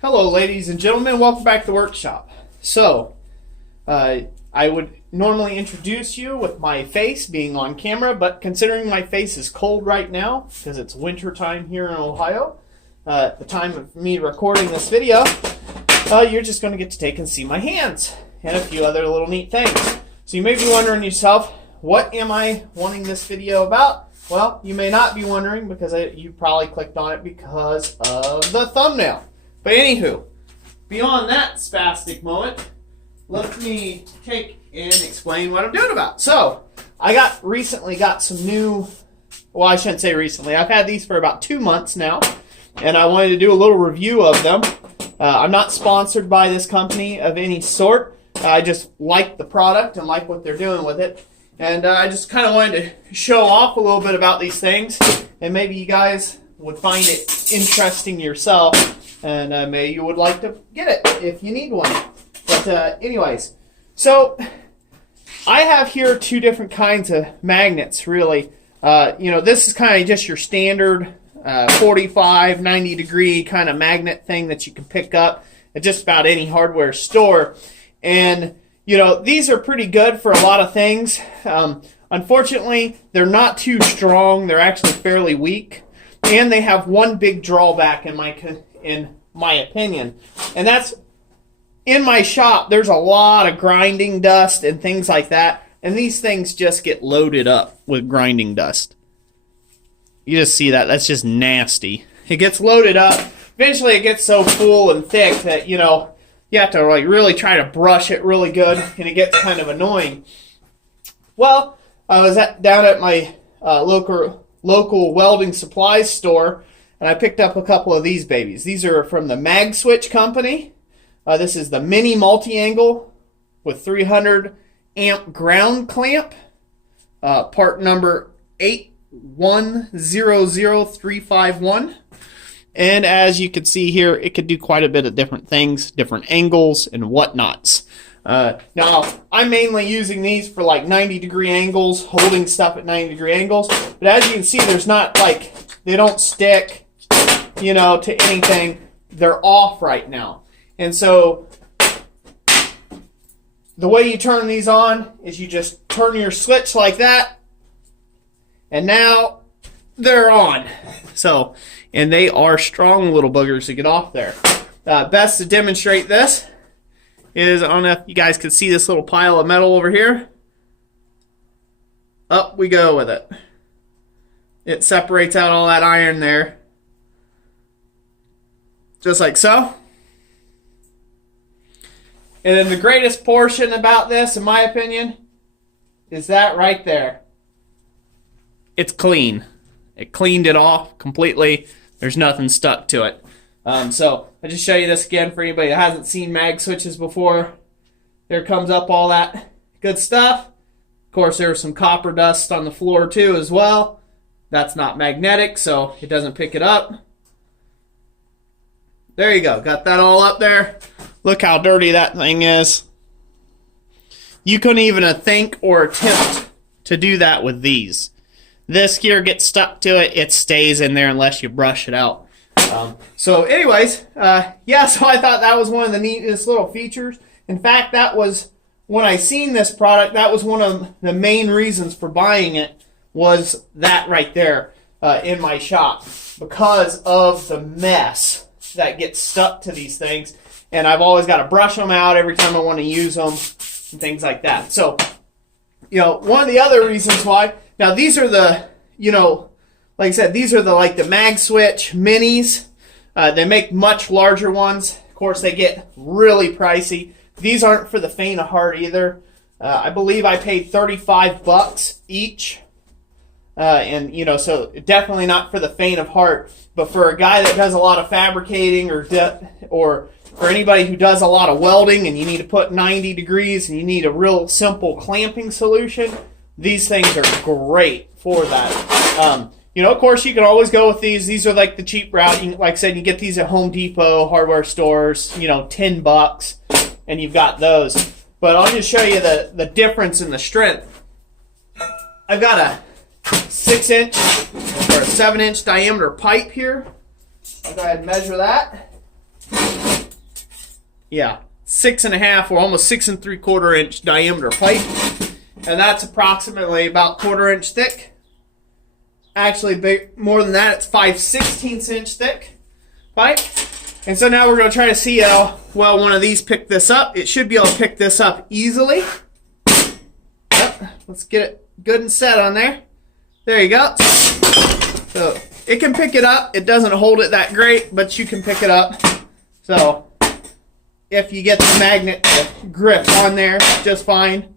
Hello ladies and gentlemen, welcome back to the workshop. So, I would normally introduce you with my face being on camera, but considering my face is cold right now, because it's winter time here in Ohio, at the time of me recording this video, you're just going to get to take and see my hands and a few other little neat things. So you may be wondering yourself, what am I wanting this video about? Well, you may not be wondering because you probably clicked on it because of the thumbnail. But anywho, beyond that spastic moment, let me take and explain what I'm doing about. So, I recently got some new, well, I shouldn't say recently, I've had these for about 2 months now, and I wanted to do a little review of them. I'm not sponsored by this company of any sort. I just like the product and like what they're doing with it. And I just kind of wanted to show off a little bit about these things, and maybe you guys would find it interesting yourself. And maybe you would like to get it if you need one. But anyways, so I have here 2 different kinds of magnets, really. This is kind of just your standard 45, 90 degree kind of magnet thing that you can pick up at just about any hardware store. And, these are pretty good for a lot of things. Unfortunately, they're not too strong. They're actually fairly weak. And they have one big drawback in my opinion, and that's in my shop there's a lot of grinding dust and things like that, and these things just get loaded up with grinding dust. You just see that. That's just nasty. It gets loaded up. Eventually it gets so full and thick that you have to really try to brush it really good, and it gets kind of annoying. Well, I was down at my local welding supplies store, and I picked up a couple of these babies. These are from the Magswitch company. This is the mini multi-angle with 300 amp ground clamp. Part number 8100351. And as you can see here, it could do quite a bit of different things, different angles and whatnots. Now, I'm mainly using these for like 90 degree angles, holding stuff at 90 degree angles. But as you can see, there's not they don't stick, to anything. They're off right now. And so the way you turn these on is you just turn your switch like that, and now they're on. So, and they are strong little boogers to get off there. Best to demonstrate this is, I don't know if you guys can see this little pile of metal over here. Up we go with it. It separates out all that iron there. Just like so. And then the greatest portion about this, in my opinion, is that right there. It's clean. It cleaned it off completely. There's nothing stuck to it. So I'll just show you this again for anybody that hasn't seen mag switches before. There comes up all that good stuff. Of course, there's some copper dust on the floor too as well. That's not magnetic, so it doesn't pick it up. There you go. Got that all up there. Look how dirty that thing is. You couldn't even think or attempt to do that with these. This here gets stuck to it. It stays in there unless you brush it out. So anyways, so I thought that was one of the neatest little features. In fact, that was, when I seen this product, that was one of the main reasons for buying it, was that right there in my shop, because of the mess that gets stuck to these things, and I've always got to brush them out every time I want to use them and things like that. So, one of the other reasons why, now these are the, like I said, these are the Magswitch minis. They make much larger ones. Of course, they get really pricey. These aren't for the faint of heart either. I believe I paid $35 each. So definitely not for the faint of heart, but for a guy that does a lot of fabricating or for anybody who does a lot of welding and you need to put 90 degrees and you need a real simple clamping solution, these things are great for that. Of course, you can always go with these. These are like the cheap route. Like I said, you get these at Home Depot, hardware stores, $10, and you've got those. But I'll just show you the difference in the strength. I've got a 6-inch or a 7-inch diameter pipe here. I'll go ahead and measure that. Yeah, 6.5 or almost 6 3/4 inch diameter pipe, and that's approximately about 1/4 inch thick. Actually, more than that, it's 5/16 inch thick pipe. And so now we're going to try to see how well one of these pick this up. It should be able to pick this up easily. Yep, let's get it good and set on there. There you go. So it can pick it up. It doesn't hold it that great, but you can pick it up. So if you get the magnet grip on there, just fine.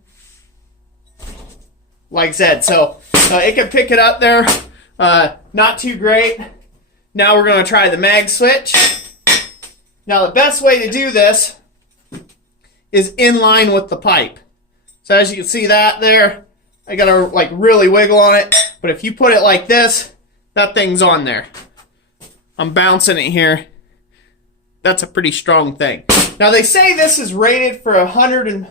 Like I said, so it can pick it up there. Not too great. Now we're going to try the Magswitch. Now the best way to do this is in line with the pipe. So as you can see that there, I got to like really wiggle on it. But if you put it like this, that thing's on there. I'm bouncing it here. That's a pretty strong thing. Now they say this is rated for 100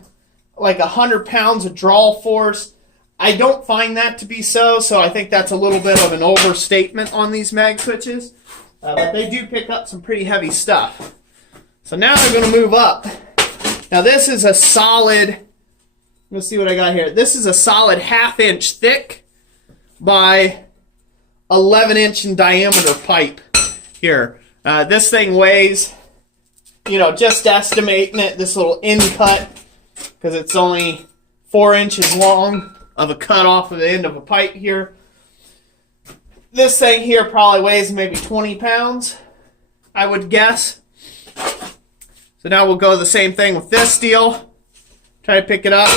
pounds of draw force. I don't find that to be so I think that's a little bit of an overstatement on these Magswitches. But they do pick up some pretty heavy stuff. So now they're going to move up. Now this is a solid, let's see what I got here. This is a solid 1/2 inch thick by 11 inch in diameter pipe here. This thing weighs, just estimating it, this little end cut, because it's only 4 inches long of a cut off of the end of a pipe here. This thing here probably weighs maybe 20 pounds, I would guess. So now we'll go the same thing with this steel. Try to pick it up.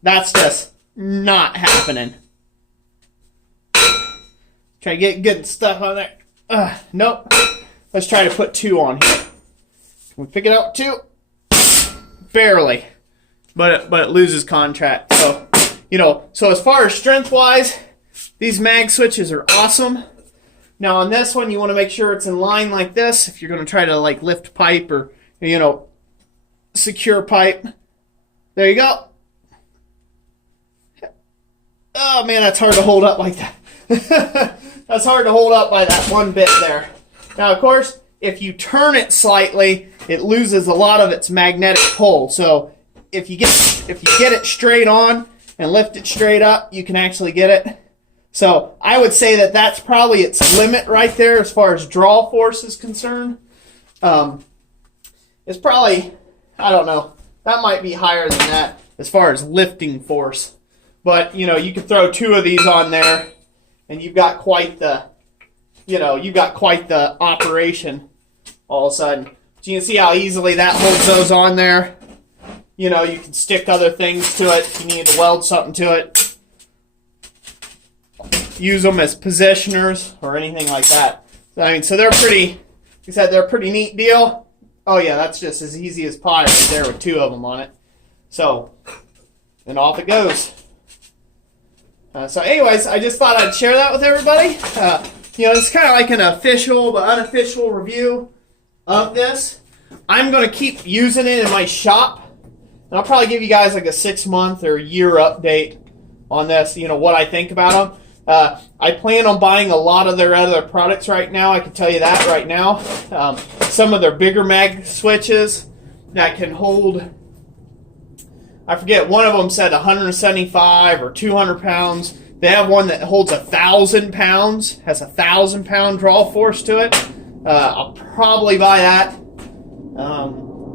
That's just not happening. Try to get good stuff on there. Nope. Let's try to put 2 on here. Can we pick it up 2? Barely. But it loses contract. So, so as far as strength-wise, these Magswitches are awesome. Now on this one, you want to make sure it's in line like this if you're going to try to like lift pipe or, secure pipe. There you go. Oh man, that's hard to hold up like that. That's hard to hold up by that one bit there. Now of course, if you turn it slightly, it loses a lot of its magnetic pull. So if you get it straight on and lift it straight up, you can actually get it. So I would say that that's probably its limit right there as far as draw force is concerned. It's probably, I don't know, that might be higher than that as far as lifting force. But, you could throw 2 of these on there and you've got quite the, operation all of a sudden. So you can see how easily that holds those on there. You can stick other things to it if you need to weld something to it. Use them as positioners or anything like that. So they're pretty, like I said, they're a pretty neat deal. Oh yeah, that's just as easy as pie right there with 2 of them on it. So, and off it goes. So anyways, I just thought I'd share that with everybody. It's kind of like an official but unofficial review of this. I'm going to keep using it in my shop. And I'll probably give you guys like a 6-month or year update on this, what I think about them. I plan on buying a lot of their other products right now. I can tell you that right now. Some of their bigger Magswitches that can hold, I forget, one of them said 175 or 200 pounds. They have one that holds 1,000 pounds, has 1,000 pound draw force to it. I'll probably buy that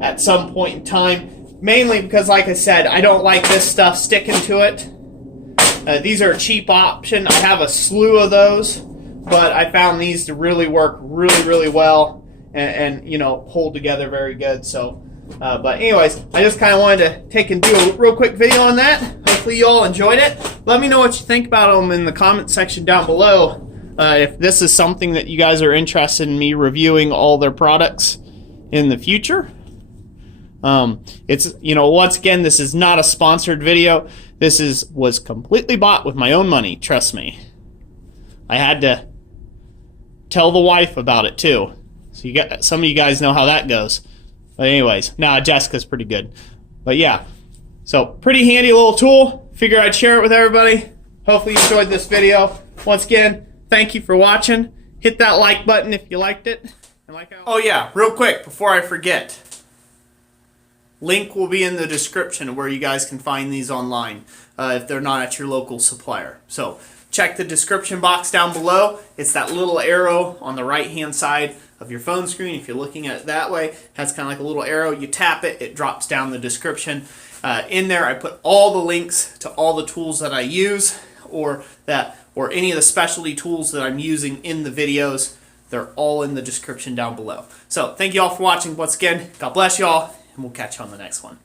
at some point in time. Mainly because, like I said, I don't like this stuff sticking to it. These are a cheap option. I have a slew of those, but I found these to really work really well and hold together very good. So, but anyways, I just kind of wanted to take and do a real quick video on that. Hopefully you all enjoyed it. Let me know what you think about them in the comment section down below. If this is something that you guys are interested in me reviewing all their products in the future. It's, once again, this is not a sponsored video. This was completely bought with my own money, trust me. I had to tell the wife about it too. So some of you guys know how that goes. But anyways, Jessica's pretty good. But yeah, so pretty handy little tool. Figure I'd share it with everybody. Hopefully you enjoyed this video. Once again, thank you for watching. Hit that like button if you liked it. And oh yeah, real quick before I forget. Link will be in the description where you guys can find these online if they're not at your local supplier. So check the description box down below. It's that little arrow on the right hand side of your phone screen. If you're looking at it that way, it has kind of like a little arrow. You tap it, it drops down the description. In there I put all the links to all the tools that I use or any of the specialty tools that I'm using in the videos. They're all in the description down below. So thank you all for watching once again. God bless you all, and we'll catch you on the next one.